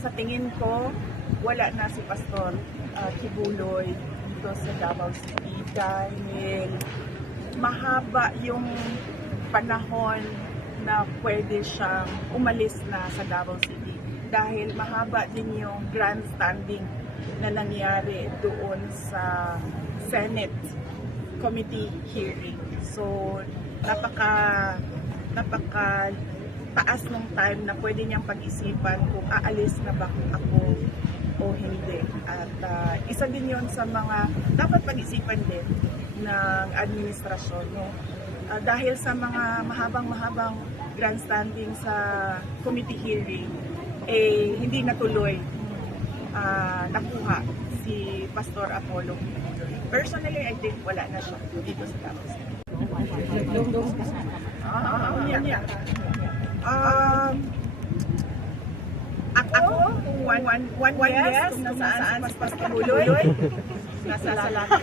sa tingin ko, wala na si Pastor Kibuloy dito sa Davao City dahil mahaba yung panahon na pwede siyang umalis na sa Davao City dahil mahaba din yung grandstanding na nangyari doon sa Senate committee hearing. So, napaka taas ng time na pwede niyang pag-isipan kung aalis na ba ako o hindi. At isa din yon sa mga dapat pag-isipan din ng administrasyon. No? Dahil sa mga mahabang grandstanding sa committee hearing, hindi natuloy nakuha si Pastor Apollo. Personally, I think wala na siya dito sa Davao City. Ako, one yes, kung nasaan si Pastor Kibuloy, nasa salamat.